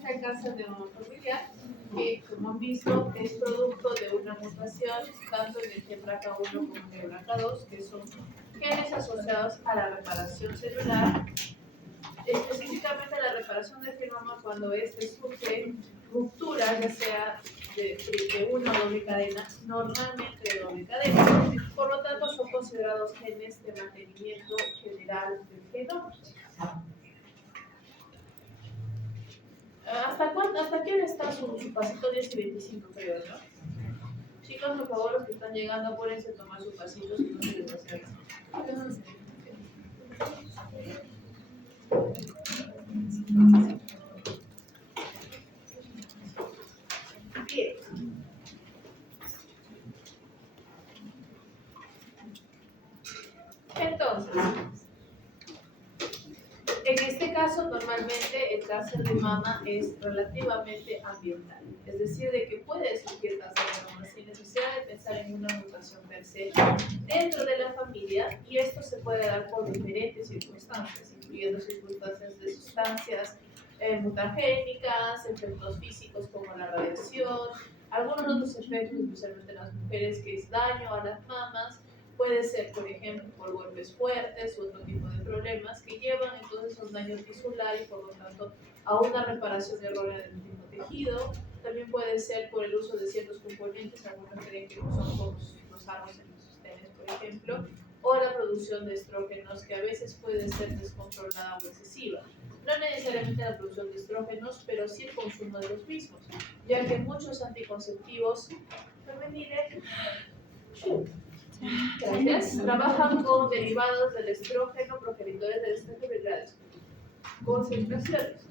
está el cáncer de mama familiar, que como han visto es producto de una mutación tanto en el BRCA1 como en el BRCA2, que son genes asociados a la reparación celular, específicamente la reparación del genoma cuando este sufre ruptura, ya sea de una o doble cadena, normalmente de doble cadena. Por lo tanto, son considerados genes de mantenimiento general del genoma. ¿Hasta quién está su pasito 10 y 25, creo, no? Chicos, por favor, los que están llegando, apúrense a tomar su pasito, si no se les va a hacer. Bien. Entonces, en este caso, normalmente el cáncer de mama es relativamente ambiental, es decir, de que puede surgir cáncer de mama sin necesidad de pensar en una mutación per se dentro de la familia, y esto se puede dar por diferentes circunstancias, incluyendo circunstancias de sustancias mutagénicas, efectos físicos como la radiación, algunos otros efectos, especialmente en las mujeres, que es daño a las mamas. Puede ser, por ejemplo, por golpes fuertes u otro tipo de problemas que llevan entonces a un daño tisular y por lo tanto a una reparación errónea del mismo tejido. También puede ser por el uso de ciertos componentes, algunos creen que son por los árboles en los sostenes, por ejemplo, o la producción de estrógenos, que a veces puede ser descontrolada o excesiva. No necesariamente la producción de estrógenos, pero sí el consumo de los mismos, ya que muchos anticonceptivos femeniles trabajan con derivados del estrógeno, progenitores del estrógeno y grandes concentraciones.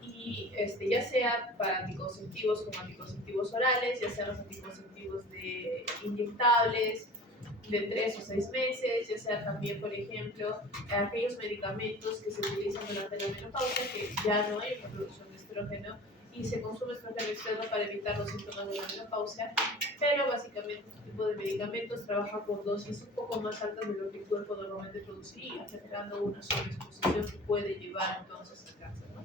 Y ya sea para anticonceptivos como anticonceptivos orales, ya sean los anticonceptivos inyectables de 3 o 6 meses, ya sea también, por ejemplo, aquellos medicamentos que se utilizan durante la menopausia, que ya no hay una producción de estrógeno y se consume estrógeno externo para evitar los síntomas de la menopausia, pero básicamente este tipo de medicamentos trabajan con dosis un poco más altas de lo que el cuerpo normalmente produciría, generando una sobreexposición que puede llevar entonces al cáncer, ¿no?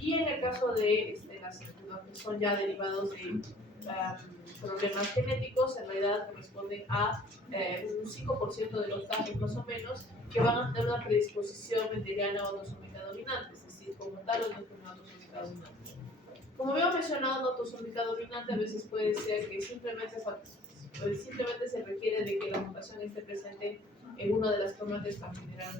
Y en el caso de las que son ya derivados de problemas genéticos, en realidad corresponden a un 5% de los casos más o menos que van a tener una predisposición mendeliana o autosómica dominante, es decir, como tal o no como autosómica dominante. Como había mencionado, una autosómica dominante a veces puede ser que simplemente se requiere de que la mutación esté presente en una de las cromates para generar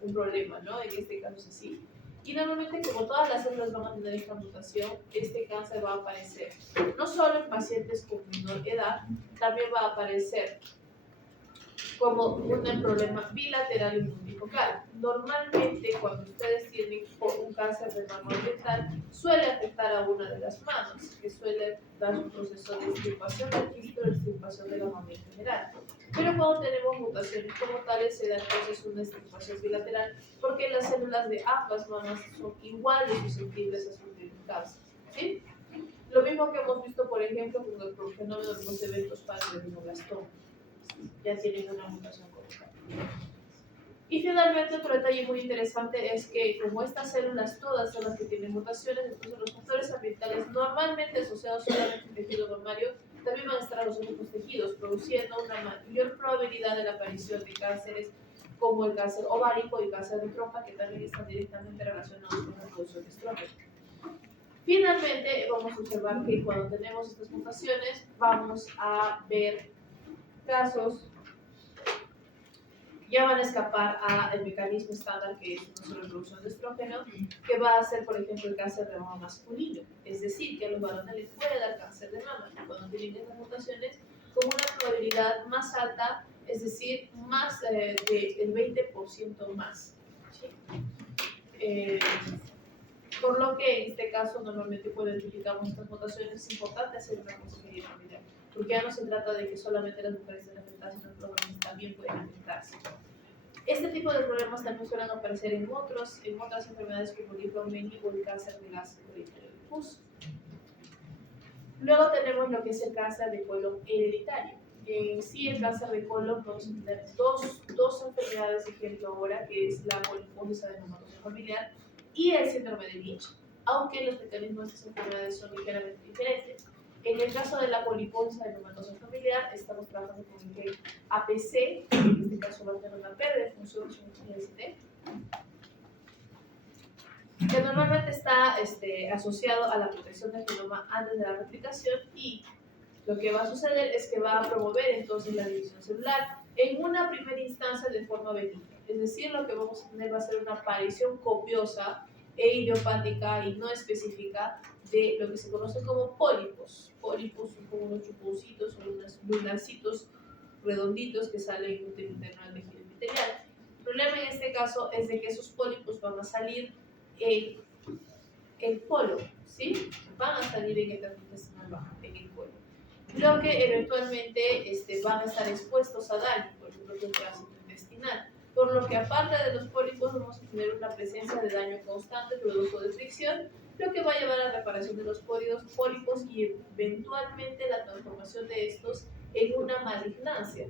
un problema, ¿no? En este caso es así. Y normalmente, como todas las células van a tener esta mutación, este cáncer va a aparecer no solo en pacientes con menor edad, también va a aparecer como un problema bilateral y multifocal. Normalmente, cuando ustedes tienen un cáncer de mama ambiental, suele afectar a una de las manos, que suele dar un proceso de extirpación del quisto, de extirpación de la mama en general. Pero cuando tenemos mutaciones como tales, se da entonces una extirpación bilateral, porque las células de ambas mamas son igual de susceptibles a sufrir un cáncer, ¿sí? Lo mismo que hemos visto, por ejemplo, con el fenómeno de los eventos panreumatoblastoma. Ya tienen una mutación correcta. Y finalmente, otro detalle muy interesante es que como estas células todas son las que tienen mutaciones, entonces los factores ambientales normalmente asociados solamente al tejido mamario también van a estar a los otros tejidos, produciendo una mayor probabilidad de la aparición de cánceres como el cáncer ovárico y el cáncer de trompa, que también están directamente relacionados con la producción de estrógeno. Finalmente, vamos a observar que cuando tenemos estas mutaciones, vamos a ver casos ya van a escapar al mecanismo estándar que es una sobreproducción de estrógeno, que va a ser, por ejemplo, el cáncer de mama masculino. Es decir, que a los varones les puede dar cáncer de mama cuando tienen estas mutaciones con una probabilidad más alta, es decir, más del 20% más. ¿Sí? Por lo que en este caso normalmente cuando identificamos estas mutaciones es importante hacer una consejería familiar, porque ya no se trata de que solamente las mujeres estén afectadas, sino que los hombres también pueden afectarse. Este tipo de problemas también suelen aparecer en otras enfermedades como el Lipomeni o el cáncer de gas pus. Luego tenemos lo que es el cáncer de colon hereditario. en sí el cáncer de colon vamos a tener dos enfermedades de ejemplo ahora, que es la polipólisis adenomatosa familiar y el síndrome de Lynch, aunque los mecanismos de esas enfermedades son ligeramente diferentes. En el caso de la polipólisis adenomatosa familiar, estamos trabajando con el gen APC, que en este caso va a tener una pérdida de función GST, que normalmente está asociado a la protección del genoma antes de la replicación, y lo que va a suceder es que va a promover entonces la división celular en una primera instancia de forma benigna. Es decir, lo que vamos a tener va a ser una aparición copiosa e idiopática y no específica de lo que se conoce como pólipos. Pólipos son como unos chuponcitos o unos lunarcitos redonditos que salen útero interno del tejido epitelial. El problema en este caso es de que esos pólipos van a salir en el polo, ¿sí? Van a salir en el tracto intestinal bajo, en el polo, lo que eventualmente van a estar expuestos a daño por el propio tránsito intestinal, por lo que aparte de los pólipos vamos a tener una presencia de daño constante producto de fricción, lo que va a llevar a la reparación de los pólipos y eventualmente la transformación de estos en una malignancia.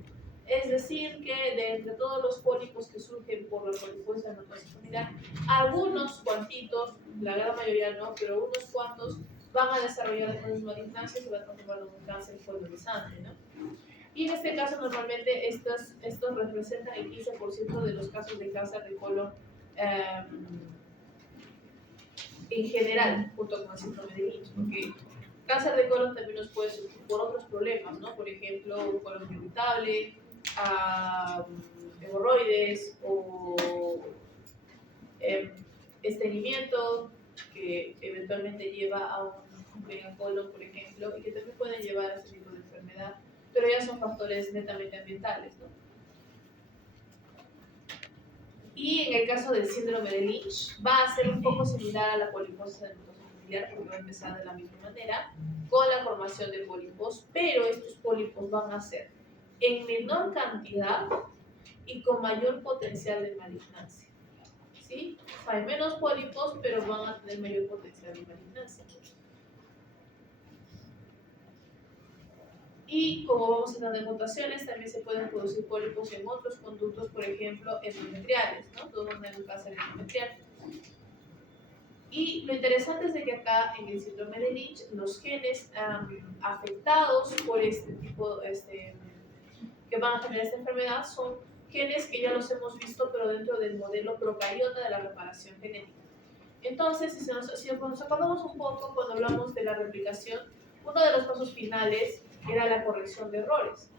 Es decir, que de entre todos los pólipos que surgen por la poliposis adenomatosa familiar, algunos cuantitos, la gran mayoría no, pero unos cuantos van a desarrollar después malignancia y se va a transformar en un cáncer colonizante, ¿no? Y en este caso, normalmente estos representan el 15% de los casos de cáncer de colon en general, junto con el síndrome de Lynch, porque cáncer de colon también nos puede surgir por otros problemas, ¿no? Por ejemplo, un colon irritable, hemorroides o estreñimiento, que eventualmente lleva a un megacolon, por ejemplo, y que también pueden llevar a este tipo de enfermedad, pero ya son factores netamente ambientales, ¿no? Y en el caso del síndrome de Lynch, va a ser un poco similar a la poliposis adenomatosa familiar, porque va a empezar de la misma manera, con la formación de pólipos, pero estos pólipos van a ser en menor cantidad y con mayor potencial de malignancia, ¿sí? O sea, hay menos pólipos, pero van a tener mayor potencial de malignancia. Y como vamos a tener mutaciones, también se pueden producir pólipos en otros conductos, por ejemplo, endometriales, ¿no? Todos van a tener un cáncer endometrial. Y lo interesante es de que acá en el síndrome de Lynch, los genes afectados por este tipo, que van a tener esta enfermedad, son genes que ya los hemos visto, pero dentro del modelo procariota de la reparación genética. Entonces, si nos acordamos un poco cuando hablamos de la replicación, uno de los pasos finales era la corrección de errores,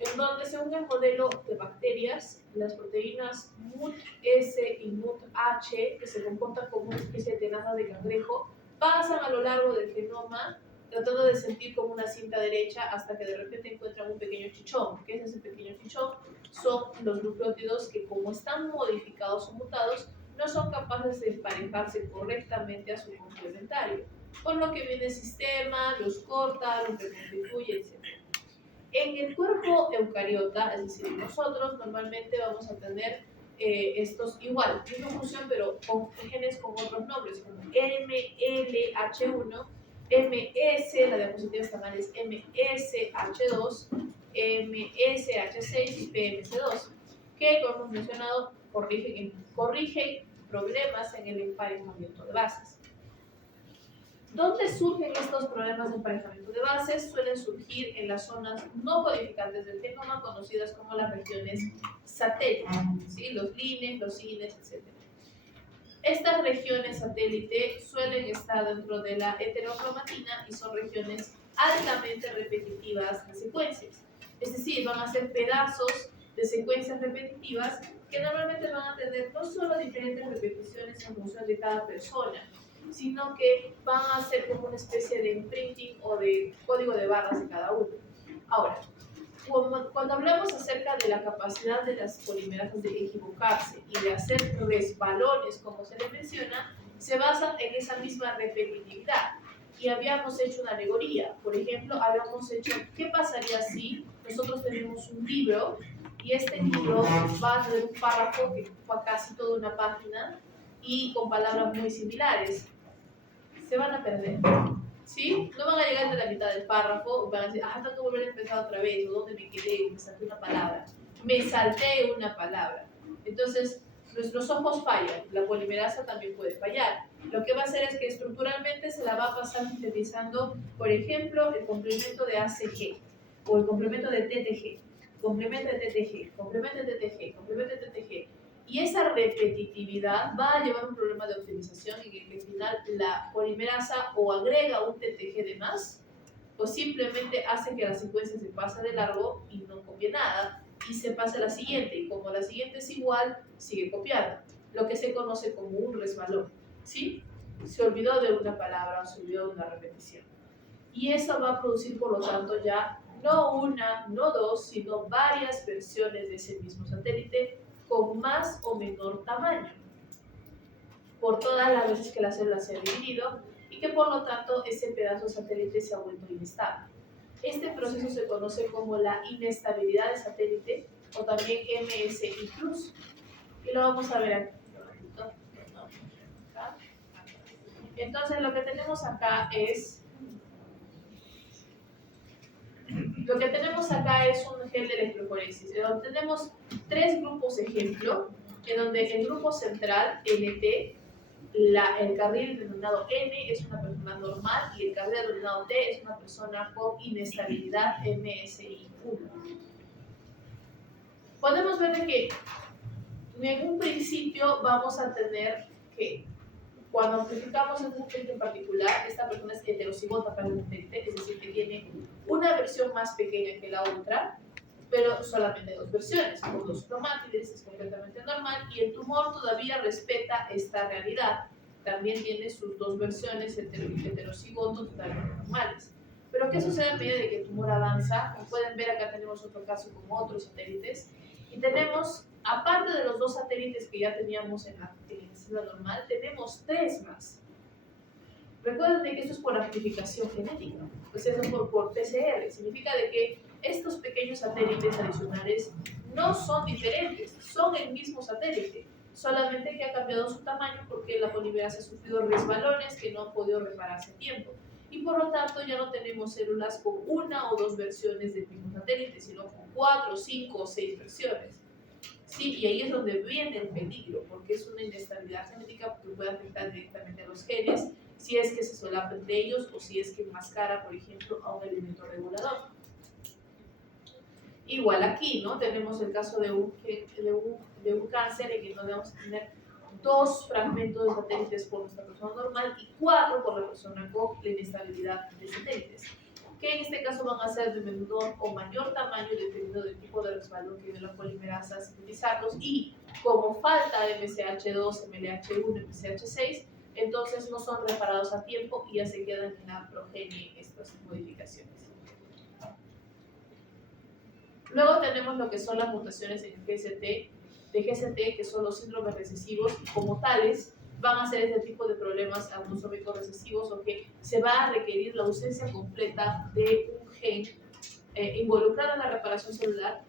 en donde según el modelo de bacterias, las proteínas MUT-S y MUT-H, que se comportan como una especie de tenazas de cangrejo, pasan a lo largo del genoma tratando de sentir como una cinta derecha hasta que de repente encuentran un pequeño chichón. ¿Qué es ese pequeño chichón? Son los nucleótidos que, como están modificados o mutados, no son capaces de emparejarse correctamente a su complementario, por lo que viene el sistema, los corta, los reconstituye, etc. En el cuerpo eucariota, es decir, nosotros normalmente vamos a tener estos igual, misma función, pero con genes con otros nombres, como MLH1, MS, la diapositiva está mal, es MSH2, MSH6 y PMC2, que, como hemos mencionado, corrigen problemas en el emparejamiento de bases. ¿Dónde surgen estos problemas de emparejamiento de bases? Suelen surgir en las zonas no codificantes del genoma, conocidas como las regiones satélite, ¿sí? Los lines, los cines, etc. Estas regiones satélite suelen estar dentro de la heterocromatina y son regiones altamente repetitivas de secuencias. Es decir, van a ser pedazos de secuencias repetitivas que normalmente van a tener no solo diferentes repeticiones en función de cada persona, sino que van a ser como una especie de imprinting o de código de barras de cada uno. Ahora, cuando hablamos acerca de la capacidad de las polimerasas de equivocarse y de hacer resbalones, como se le menciona, se basa en esa misma repetitividad. Y habíamos hecho una alegoría. Por ejemplo, habíamos hecho, ¿qué pasaría si nosotros tenemos un libro y este libro va a tener un párrafo que ocupa casi toda una página y con palabras muy similares? Se van a perder. ¿sí? No van a llegar de la mitad del párrafo, van a decir, ah, tengo que volver a empezar otra vez, o dónde me quedé, me salté una palabra. Me salté una palabra. Entonces, nuestros ojos fallan, la polimerasa también puede fallar. Lo que va a hacer es que estructuralmente se la va a pasar sintetizando, por ejemplo, el complemento de ACG, o el complemento de TTG, complemento de TTG, complemento de TTG, complemento de TTG. Y esa repetitividad va a llevar a un problema de optimización en el que al final la polimerasa o agrega un TTG de más o simplemente hace que la secuencia se pase de largo y no copie nada y se pase a la siguiente y como la siguiente es igual, sigue copiando, lo que se conoce como un resbalón, ¿sí? Se olvidó de una palabra o se olvidó de una repetición. Y eso va a producir, por lo tanto, ya no una, no dos, sino varias versiones de ese mismo satélite con más o menor tamaño, por todas las veces que la célula se ha dividido y que por lo tanto ese pedazo satélite se ha vuelto inestable. Este proceso se conoce como la inestabilidad de satélite o también MSI+. Y lo vamos a ver aquí. Entonces lo que tenemos acá es un gel de electroforesis, en donde tenemos tres grupos ejemplo, en donde el grupo central, NT, el carril denominado N es una persona normal y el carril denominado T es una persona con inestabilidad MSI1. Podemos ver de que en un principio vamos a tener que cuando amplificamos un satélite en particular, esta persona es heterocigota para el satélite, es decir, que tiene una versión más pequeña que la otra, pero solamente dos versiones, con dos cromátides, es completamente normal, y el tumor todavía respeta esta realidad. También tiene sus dos versiones heterocigotos totalmente normales. Pero ¿qué sucede a medida de que el tumor avanza? Como pueden ver, acá tenemos otro caso con otros satélites, y tenemos, aparte de los dos satélites que ya teníamos en la célula normal, tenemos tres más. Recuerden que esto es por amplificación genética, o sea, es por PCR. Significa de que estos pequeños satélites adicionales no son diferentes, son el mismo satélite, solamente que ha cambiado su tamaño porque la polimerasa ha sufrido resbalones que no han podido repararse a tiempo. Y por lo tanto ya no tenemos células con una o dos versiones del mismo satélite, sino con 4, 5 o 6 versiones. Sí, y ahí es donde viene el peligro, porque es una inestabilidad genética que puede afectar directamente a los genes, si es que se solapan entre ellos o si es que enmascara, por ejemplo, a un elemento regulador. Igual aquí, ¿no? Tenemos el caso de un cáncer en que no debemos tener dos fragmentos de satélites por nuestra persona normal y 4 por la persona con la inestabilidad de satélites, que en este caso van a ser de menor o mayor tamaño dependiendo del tipo de resbalón que dio la polimerasa a sintetizarlos, y como falta MCH2, MLH1, MCH6, entonces no son reparados a tiempo y ya se quedan en la progenie estas modificaciones. Luego tenemos lo que son las mutaciones en GST, que son los síndromes recesivos, y como tales van a ser este tipo de problemas autosómicos recesivos, o que se va a requerir la ausencia completa de un gen involucrado en la reparación celular,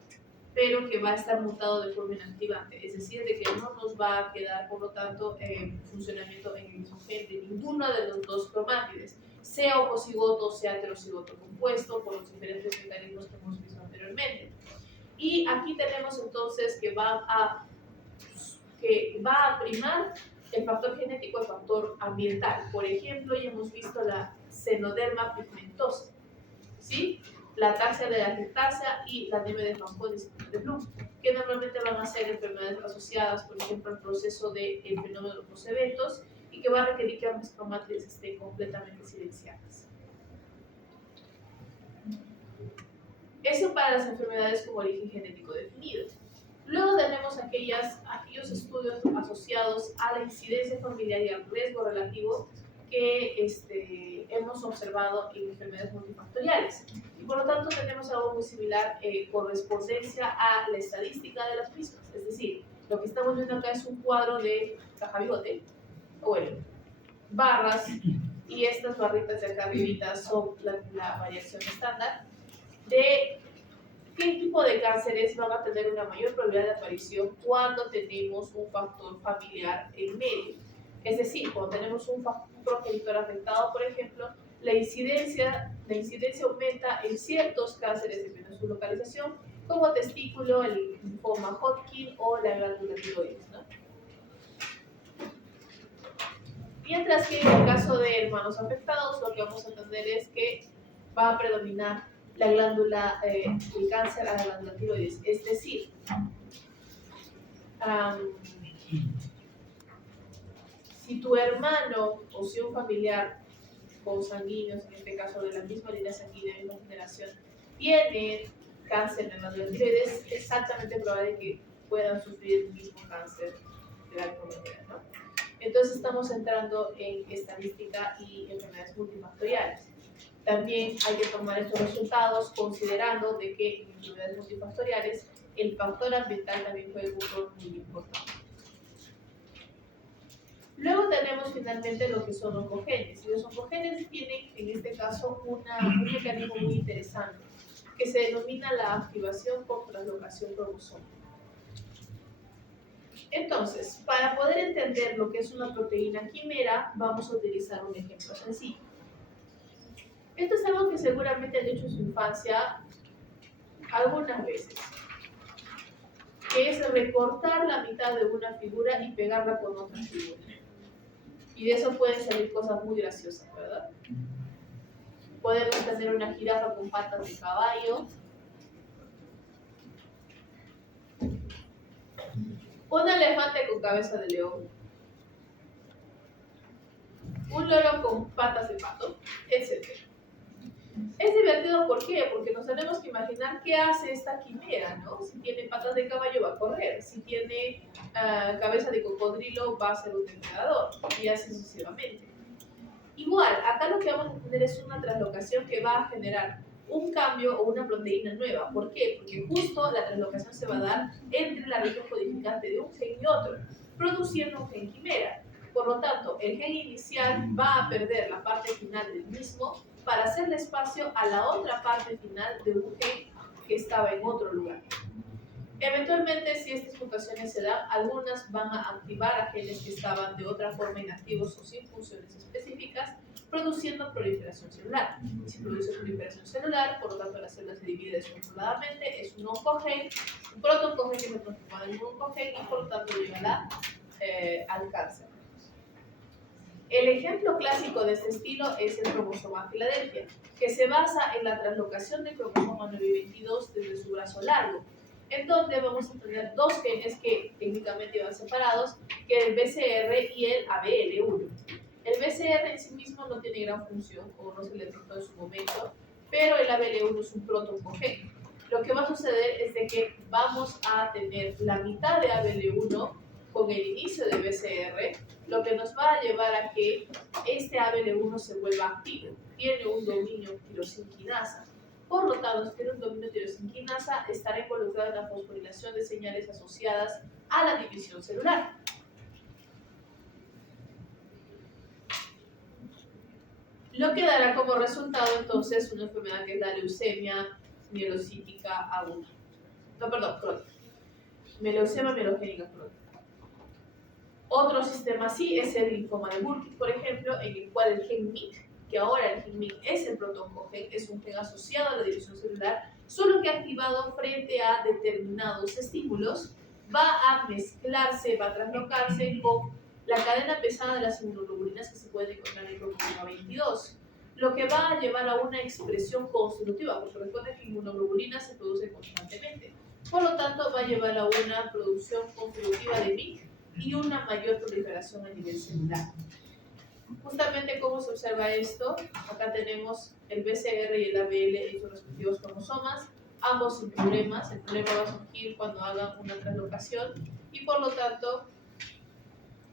pero que va a estar mutado de forma inactivante, es decir, de que no nos va a quedar, por lo tanto, funcionamiento en el mismo gen de ninguno de los dos cromátides, sea homocigoto o sea heterocigoto compuesto, por los diferentes mecanismos que hemos visto anteriormente. Y aquí tenemos entonces que va a primar el factor genético, el factor ambiental. Por ejemplo, ya hemos visto la xenoderma pigmentosa, ¿sí? La ataxia de la lactasia y la anemia de Fanconi de Bloom, que normalmente van a ser enfermedades asociadas, por ejemplo, al proceso del fenómeno de los eventos, y que va a requerir que ambas cromátides estén completamente silenciadas. Eso para las enfermedades con origen genético definido. Luego tenemos aquellos estudios asociados a la incidencia familiar y al riesgo relativo que hemos observado en enfermedades multifactoriales. Y por lo tanto tenemos algo muy similar, correspondencia a la estadística de las mismas. Es decir, lo que estamos viendo acá es un cuadro de caja bigote, o bueno, barras, y estas barritas de acá arribita son la variación estándar de qué tipo de cánceres van a tener una mayor probabilidad de aparición cuando tenemos un factor familiar en medio. Es decir, cuando tenemos un progenitor afectado, por ejemplo, la incidencia aumenta en ciertos cánceres dependiendo de su localización, como testículo, el linfoma Hodgkin o la glándula tiroides, ¿no? Mientras que en el caso de hermanos afectados, lo que vamos a entender es que va a predominar la glándula, el cáncer a la glándula tiroides. Es decir, si tu hermano o si un familiar consanguíneos, en este caso de la misma línea sanguínea, de la misma generación, tiene cáncer en la glándula tiroides, es exactamente probable que puedan sufrir el mismo cáncer de la misma manera, ¿no? Entonces estamos entrando en estadística y enfermedades multifactoriales. También hay que tomar estos resultados considerando de que en enfermedades multifactoriales el factor ambiental también juega un rol muy importante. Luego tenemos finalmente lo que son oncogenes. Y los oncogenes tienen en este caso un mecanismo muy interesante que se denomina la activación por translocación cromosómica. Entonces, para poder entender lo que es una proteína quimera, vamos a utilizar un ejemplo sencillo. Esto es algo que seguramente han hecho en su infancia algunas veces, que es recortar la mitad de una figura y pegarla con otra figura. Y de eso pueden salir cosas muy graciosas, ¿verdad? Podemos tener una jirafa con patas de caballo, un elefante con cabeza de león, un loro con patas de pato, etc. Es divertido, ¿por qué? Porque nos tenemos que imaginar qué hace esta quimera, ¿no? Si tiene patas de caballo va a correr, si tiene cabeza de cocodrilo va a ser un depredador, y así sucesivamente. Igual, acá lo que vamos a tener es una translocación que va a generar un cambio o una proteína nueva. ¿Por qué? Porque justo la translocación se va a dar entre la región codificante de un gen y otro, produciendo un gen quimera. Por lo tanto, el gen inicial va a perder la parte final del mismo para hacerle espacio a la otra parte final de un gen que estaba en otro lugar. Eventualmente, si estas mutaciones se dan, algunas van a activar a genes que estaban de otra forma inactivos o sin funciones específicas, produciendo proliferación celular. Si produce proliferación celular, por lo tanto la célula se divide descontroladamente, es un oncogen, un protooncogen que se transforma en un oncogen y por lo tanto lleva al cáncer. El ejemplo clásico de este estilo es el cromosoma Filadelfia, que se basa en la translocación del cromosoma 9 y 22 desde su brazo largo, en donde vamos a tener dos genes que técnicamente van separados, que es el BCR y el ABL1. El BCR en sí mismo no tiene gran función, o no se le detectó en su momento, pero el ABL1 es un protooncogen. Lo que va a suceder es de que vamos a tener la mitad de ABL1 con el inicio de BCR, lo que nos va a llevar a que este ABL1 se vuelva activo. Tiene un dominio tirosinquinasa. Por lo tanto, si tiene un dominio tirosinquinasa, estará involucrado en la fosforilación de señales asociadas a la división celular. Lo que dará como resultado entonces una enfermedad que es la leucemia mielocítica aguda. No, perdón, crónica. Leucemia mielogénica crónica. Otro sistema así es el linfoma de Burkitt, por ejemplo, en el cual el gen MYC, que ahora el gen MYC es el protooncogen, es un gen asociado a la división celular, solo que activado frente a determinados estímulos, va a mezclarse, va a traslocarse con la cadena pesada de las inmunoglobulinas que se puede encontrar en el cromosoma 22, lo que va a llevar a una expresión constitutiva, porque recuerden que inmunoglobulinas se producen constantemente. Por lo tanto, va a llevar a una producción constitutiva de MYC y una mayor proliferación a nivel celular. Justamente cómo se observa esto, acá tenemos el BCR y el ABL en sus respectivos cromosomas, ambos sin problemas. El problema va a surgir cuando hagan una translocación y por lo tanto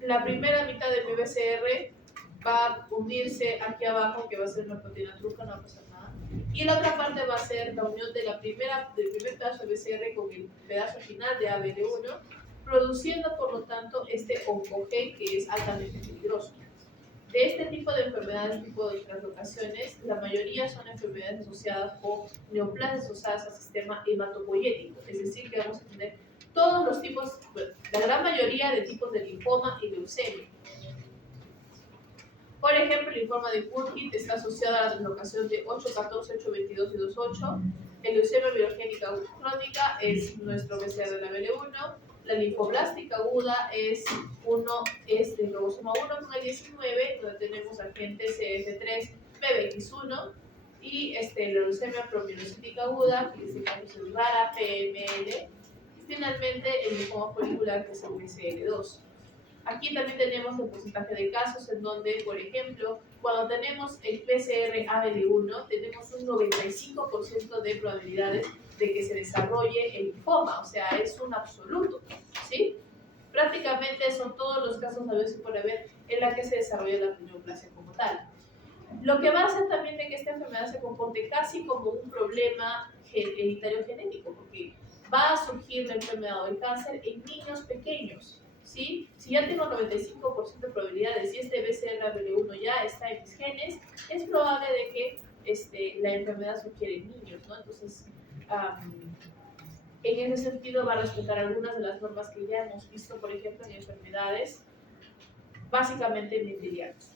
la primera mitad de mi BCR va a unirse aquí abajo, que va a ser una proteína trufa, no va a pasar nada, y la otra parte va a ser la unión de del primer pedazo de BCR con el pedazo final de ABL1, produciendo por lo tanto este oncogen que es altamente peligroso. De este tipo de enfermedades, tipo de translocaciones, la mayoría son enfermedades asociadas con neoplasias asociadas al sistema hematopoyético, es decir, que vamos a tener todos los tipos, la gran mayoría de tipos de linfoma y leucemia. Por ejemplo, el informe de Burkitt está asociado a la deslocación de 814, 822 y 28. El leucemia biogénica crónica es nuestro BCR de la BL1. La linfoblástica aguda es el cromosoma 1 con el 19, donde tenemos agentes CF3, P21. Y la leucemia promielocítica aguda, que en este caso es rara, PML. Y finalmente, el linfoma folicular, que es el BCL2. Aquí también tenemos el porcentaje de casos en donde, por ejemplo, cuando tenemos el PCR ABL1, tenemos un 95% de probabilidades de que se desarrolle el linfoma, o sea, es un absoluto, ¿sí? Prácticamente son todos los casos a veces por haber en la que se desarrolla la neoplasia como tal. Lo que va a hacer también de que esta enfermedad se comporte casi como un problema hereditario genético, porque va a surgir la enfermedad o el cáncer en niños pequeños, ¿sí? Si ya tengo 95% de probabilidades y este BCR-ABL1 ya está en mis genes, es probable de que la enfermedad surgiera en niños, ¿no? Entonces, en ese sentido va a respetar algunas de las normas que ya hemos visto, por ejemplo, en enfermedades básicamente mendelianas.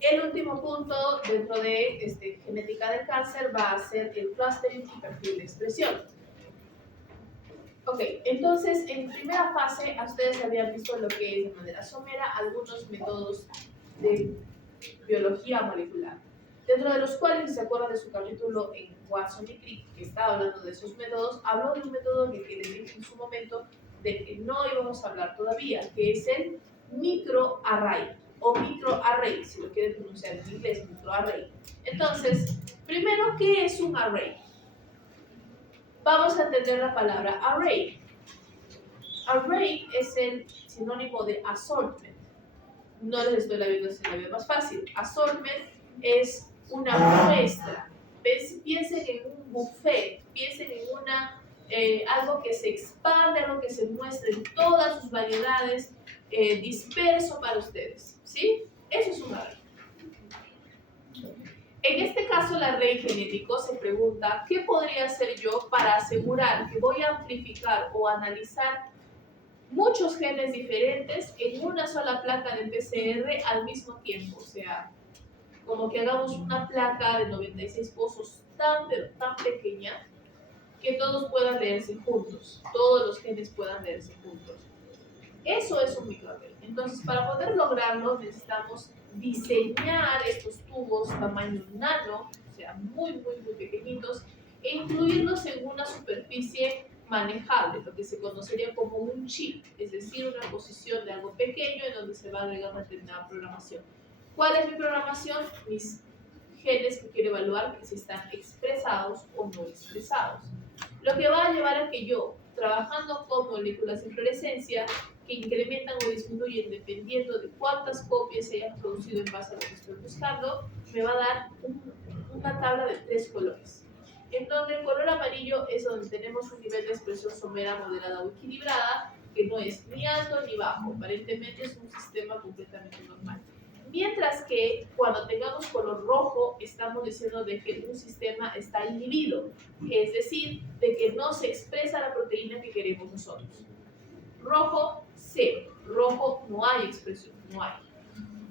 El último punto dentro de genética del cáncer va a ser el clustering y perfil de expresión. Ok, entonces en primera fase a ustedes habían visto lo que es de manera somera algunos métodos de biología molecular, dentro de los cuales, si se acuerdan de su capítulo en Watson y Crick, que estaba hablando de esos métodos, habló de un método que les dije en su momento de que no íbamos a hablar todavía, que es el microarray o microarray, si lo quieren pronunciar en inglés, microarray. Entonces, primero, ¿qué es un array? Vamos a entender la palabra array. Array es el sinónimo de assortment. No les estoy leyendo si la veo más fácil. Assortment es una muestra. Piensen en un buffet, piensen en algo que se expande, algo que se muestre en todas sus variedades, disperso para ustedes, ¿sí? Eso es un array. En este caso, el array genético se pregunta, ¿qué podría hacer yo para asegurar que voy a amplificar o analizar muchos genes diferentes en una sola placa de PCR al mismo tiempo? O sea, como que hagamos una placa de 96 pozos pero tan pequeña que todos puedan leerse juntos, todos los genes puedan leerse juntos. Eso es un microarray. Entonces, para poder lograrlo, necesitamos diseñar estos tubos tamaño nano, o sea, muy pequeñitos, e incluirlos en una superficie manejable, lo que se conocería como un chip, es decir, una posición de algo pequeño en donde se va a agregar una determinada programación. ¿Cuál es mi programación? Mis genes que quiero evaluar si están expresados o no expresados. Lo que va a llevar a que yo, trabajando con moléculas de fluorescencia que incrementan o disminuyen dependiendo de cuántas copias se hayan producido en base a lo que estoy buscando, me va a dar una tabla de 3 colores. En donde el color amarillo es donde tenemos un nivel de expresión somera moderada o equilibrada, que no es ni alto ni bajo, aparentemente es un sistema completamente normal. Mientras que cuando tengamos color rojo, estamos diciendo de que un sistema está inhibido, es decir, de que no se expresa la proteína que queremos nosotros. Rojo, cero. Rojo, no hay expresión, no hay.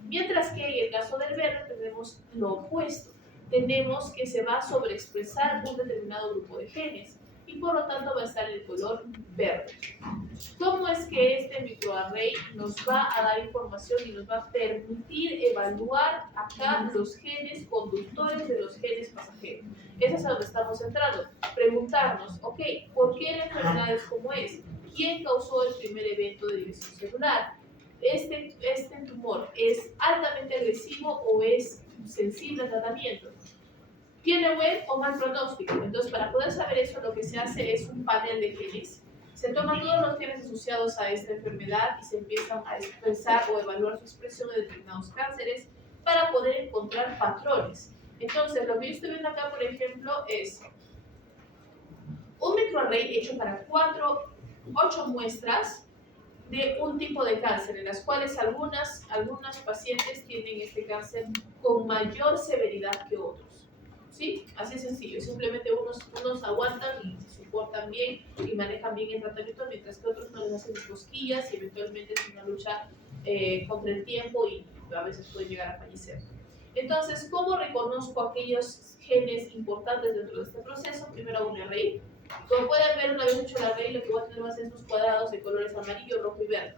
Mientras que en el caso del verde tenemos lo opuesto. Tenemos que se va a sobreexpresar un determinado grupo de genes y por lo tanto va a estar el color verde. ¿Cómo es que este microarray nos va a dar información y nos va a permitir evaluar acá los genes conductores de los genes pasajeros? Eso es a donde estamos entrando. Preguntarnos, ok, ¿por qué la enfermedad es como es? ¿Quién causó el primer evento de división celular? ¿Este tumor es altamente agresivo o es sensible al tratamiento? ¿Tiene buen o mal pronóstico? Entonces, para poder saber eso, lo que se hace es un panel de genes. Se toman todos los genes asociados a esta enfermedad y se empiezan a expresar o evaluar su expresión de determinados cánceres para poder encontrar patrones. Entonces, lo que yo estoy viendo acá, por ejemplo, es un microarray hecho para 8 muestras de un tipo de cáncer, en las cuales algunas pacientes tienen este cáncer con mayor severidad que otros. ¿Sí? Así es sencillo. Simplemente unos aguantan y se soportan bien y manejan bien el tratamiento, mientras que otros no les hacen cosquillas y eventualmente es una lucha contra el tiempo y a veces pueden llegar a fallecer. Entonces, ¿cómo reconozco aquellos genes importantes dentro de este proceso? Primero hago un array. Como pueden ver, una vez hecho el array, lo que voy a tener va a ser estos cuadrados de colores amarillo, rojo y verde.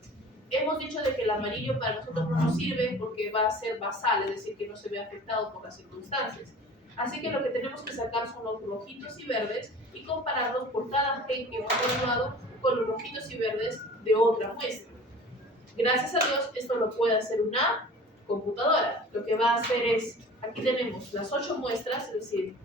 Hemos dicho de que el amarillo para nosotros no nos sirve porque va a ser basal, es decir, que no se ve afectado por las circunstancias. Así que lo que tenemos que sacar son los rojitos y verdes y compararlos por cada gen que hemos evaluado con los rojitos y verdes de otra muestra. Gracias a Dios, esto lo puede hacer una computadora. Lo que va a hacer es, aquí tenemos las 8 muestras, es decir,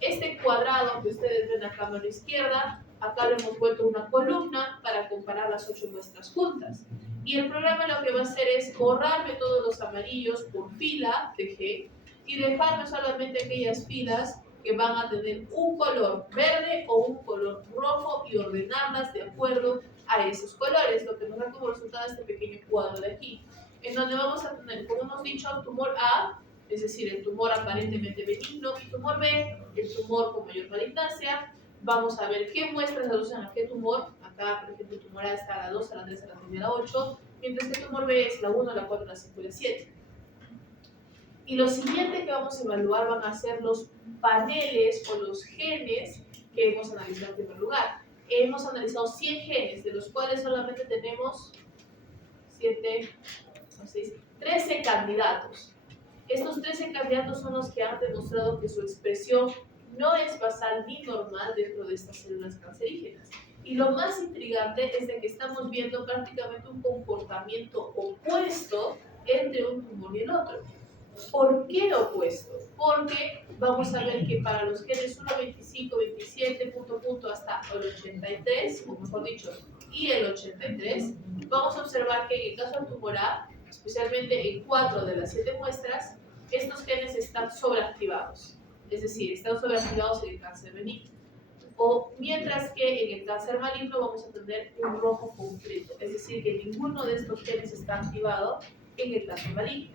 este cuadrado que ustedes ven acá a mano izquierda, acá lo hemos vuelto una columna para comparar las 8 muestras juntas. Y el programa lo que va a hacer es borrarme todos los amarillos por fila de G y dejarme solamente aquellas filas que van a tener un color verde o un color rojo y ordenarlas de acuerdo a esos colores, lo que nos da como resultado este pequeño cuadro de aquí, en donde vamos a tener, como hemos dicho, tumor A, es decir, el tumor aparentemente benigno, y tumor B, el tumor con mayor malignancia. Vamos a ver qué muestras asocian a qué tumor. Acá, por ejemplo, el tumor A está a la 2, a la 3, a la 3 y a la 8, mientras que el tumor B es la 1, la 4, la 5 y la 7. Y lo siguiente que vamos a evaluar van a ser los paneles o los genes que hemos analizado en primer lugar. Hemos analizado 100 genes, de los cuales solamente tenemos 13 candidatos. Estos 13 candidatos son los que han demostrado que su expresión no es basal ni normal dentro de estas células cancerígenas. Y lo más intrigante es de que estamos viendo prácticamente un comportamiento opuesto entre un tumor y el otro. ¿Por qué opuesto? Porque vamos a ver que para los genes 1, 25, 27, punto, hasta el 83, o mejor dicho, y el 83, vamos a observar que en el caso del tumor A, especialmente en 4 de las 7 muestras, estos genes están sobreactivados. Es decir, están sobreactivados en el cáncer benigno. O mientras que en el cáncer maligno vamos a tener un rojo completo. Es decir, que ninguno de estos genes está activado en el cáncer maligno.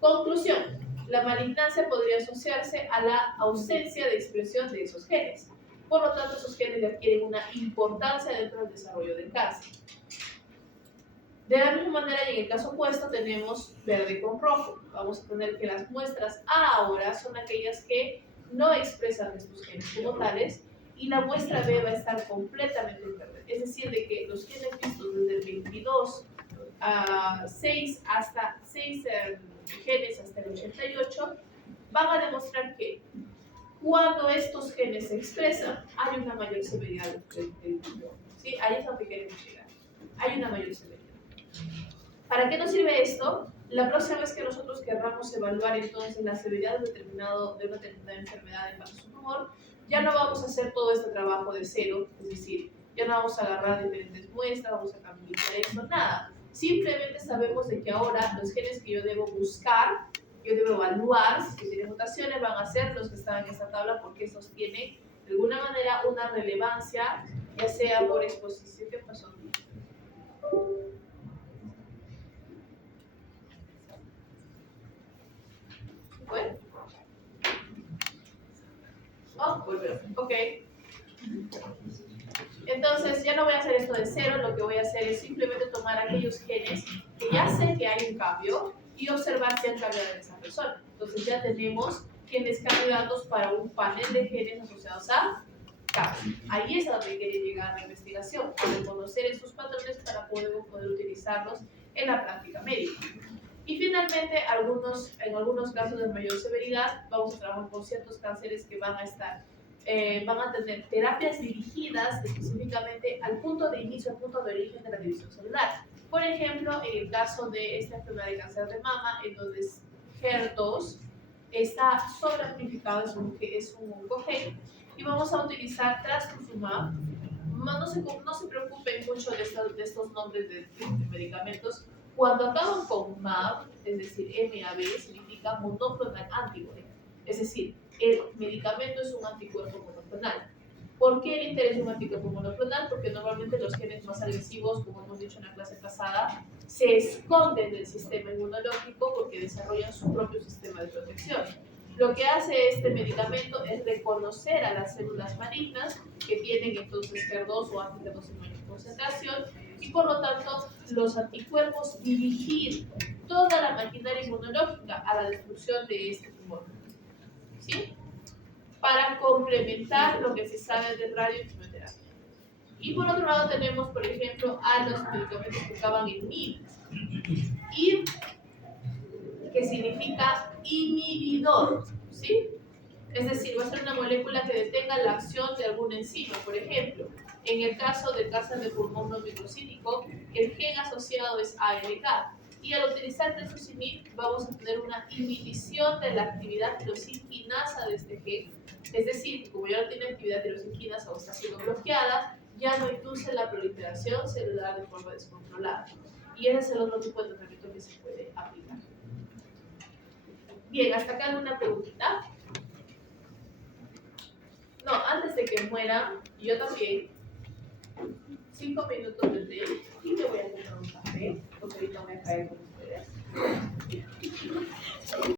Conclusión, la malignancia podría asociarse a la ausencia de expresión de esos genes. Por lo tanto, esos genes adquieren una importancia dentro del desarrollo del cáncer. De la misma manera, y en el caso opuesto, tenemos verde con rojo. Vamos a tener que las muestras A ahora son aquellas que no expresan estos genes como tales, y la muestra B va a estar completamente en verde. Es decir, de que los genes vistos desde el 22 a 6 hasta 6 genes hasta el 88 van a demostrar que cuando estos genes se expresan hay una mayor severidad del tumor. ¿Sí? Ahí es donde queremos llegar. Hay una mayor severidad. ¿Para qué nos sirve esto? La próxima vez que nosotros querramos evaluar entonces la severidad de una determinada enfermedad en base a su tumor, ya no vamos a hacer todo este trabajo de cero, es decir, ya no vamos a agarrar diferentes muestras, vamos a cambiar esto, nada. Simplemente sabemos de que ahora los genes que yo debo buscar, yo debo evaluar si tienen mutaciones, van a ser los que están en esta tabla porque estos tienen de alguna manera una relevancia, ya sea por exposición. ¿Qué pasó? Bueno. Oh, volvió. Ok. Entonces, ya no voy a hacer esto de cero, lo que voy a hacer es simplemente tomar aquellos genes que ya sé que hay un cambio y observar si han cambiado en esa persona. Entonces, ya tenemos genes candidatos para un panel de genes asociados a cáncer. Ahí es a donde quiere llegar la investigación, reconocer esos patrones para poder utilizarlos en la práctica médica. Y finalmente, en algunos casos de mayor severidad, vamos a trabajar con ciertos cánceres que van a tener terapias dirigidas específicamente al punto de inicio, al punto de origen de la división celular. Por ejemplo, en el caso de esta enfermedad de cáncer de mama, en donde HER2 está sobreamplificado, es un oncogen, y vamos a utilizar trastuzumab. No se preocupen mucho de estos nombres de medicamentos. Cuando acaban con MAB, es decir, MAB, significa monoclonal antibody. Es decir, el medicamento es un anticuerpo monoclonal. ¿Por qué el interés de un anticuerpo monoclonal? Porque normalmente los genes más agresivos, como hemos dicho en la clase pasada, se esconden del sistema inmunológico porque desarrollan su propio sistema de protección. Lo que hace este medicamento es reconocer a las células malignas que tienen entonces HER2 o anti-HER2 en mayor concentración y por lo tanto los anticuerpos dirigir toda la maquinaria inmunológica a la destrucción de este tumor, ¿sí? Para complementar lo que se sabe de radioquimioterapia. Y por otro lado tenemos, por ejemplo, a los medicamentos que acaban en IR. IR, que significa inhibidor, ¿sí? Es decir, va a ser una molécula que detenga la acción de algún enzima. Por ejemplo, en el caso del cáncer de pulmón no microcítico, el gen asociado es ALK. Y al utilizar Trastuzumab vamos a tener una inhibición de la actividad tirosinquinasa de este gen. Es decir, como ya no tiene actividad tirosinquinasa o está siendo bloqueada, ya no induce la proliferación celular de forma descontrolada. Y ese es el otro tipo de tratamiento que se puede aplicar. Bien, hasta acá alguna preguntita. No, antes de que muera, yo también, 5 minutos de té y me voy a comprar un café, porque ahorita voy a caer con ustedes.